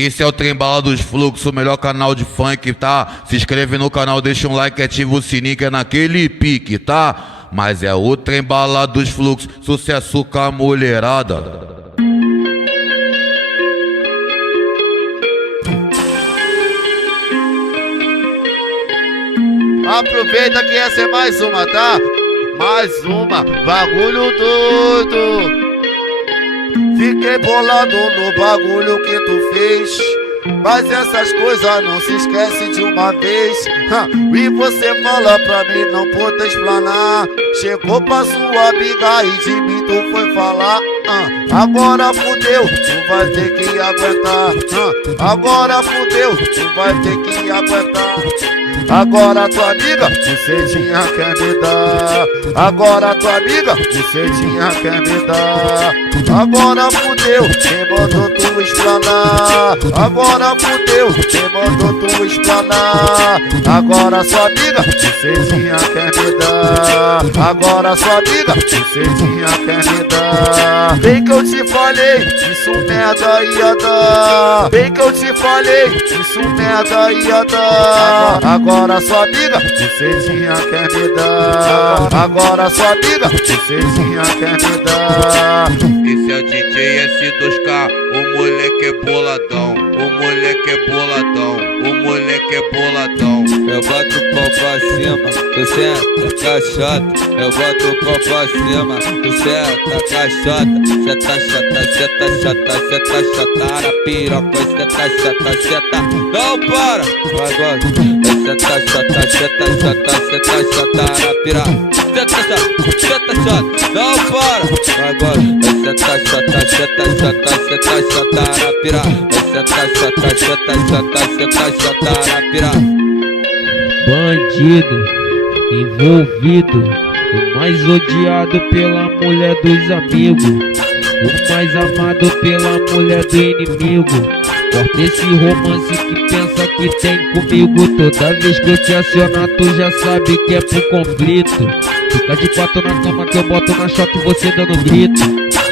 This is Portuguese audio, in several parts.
Esse é o Trem Bala dos Fluxos, o melhor canal de funk, tá? Se inscreve no canal, deixa um like, ativa o sininho que é naquele pique, tá? Mas é o Trem Bala dos Fluxos, sucesso com a mulherada. Aproveita que essa é mais uma, tá? Mais uma, bagulho doido. Fiquei bolado no bagulho que tu fez, mas essas coisas não se esquece de uma vez. E você fala pra mim não poder explanar. Chegou pra sua amiga e de mim tu foi falar. Agora fudeu, tu vai ter que aguentar. Agora fudeu, tu vai ter que aguentar. Agora tua amiga, você tinha que me dar. Agora tua amiga, você tinha que me dar. Agora fudeu, quem mandou tu explanar? Agora fudeu, quem mandou tu explanar? Agora sua amiga, você tinha que me dar. Agora sua amiga, você tinha que me dar. Bem que eu te falei, isso merda ia dar. Bem que eu te falei, isso merda ia dar. Agora sua amiga, você tinha que me dar. Agora sua amiga, você tinha que me dar. Esse é o DJ S2K, o moleque é boladão. O moleque é boladão, o moleque é boladão. Eu boto o pau pra cima, tu senta caixota. Eu boto o pau pra cima, tu senta caixota. Cê tá chata, cê tá chata, cê tá chata. Na piroca, cê tá chata, cê tá. Não para! Vai agora. Cê tá chata, cê tá chata, cê tá chata. Na piroca, cê tá chata, cê tá chata. Não para! Vai agora. Cê tá chata, cê tá chata, cê tá chata. Na piroca, cê tá chata, cê tá chata, cê tá chata. Na piroca. Bandido, envolvido, o mais odiado pela mulher dos amigos, o mais amado pela mulher do inimigo. Corta esse romance que pensa que tem comigo. Toda vez que eu te acionar tu já sabe que é pro conflito. Fica de quatro na cama que eu boto na shot e você dando grito.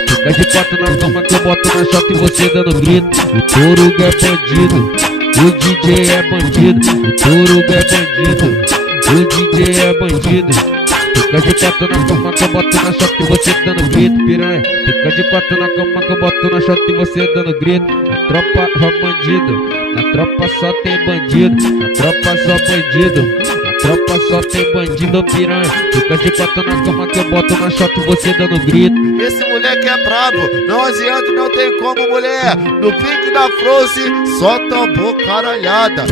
Fica de quatro na cama que eu boto na shot e você dando grito. O Toruga é bandido, o DJ é bandido. O Toruga é bandido, o DJ é bandido. Fica de quatro na cama que eu boto na shot e você dando grito, piranha. Fica de quatro na cama que eu boto na shot e você dando grito. Na tropa só bandido, na tropa só tem bandido. Na tropa só bandido, na tropa só tem bandido, piranha. Fica de quatro na cama que eu boto na shot e você dando grito. Esse moleque é brabo, não adianta, não tem como, mulher. No pique da Frozen, só tambor caralhada.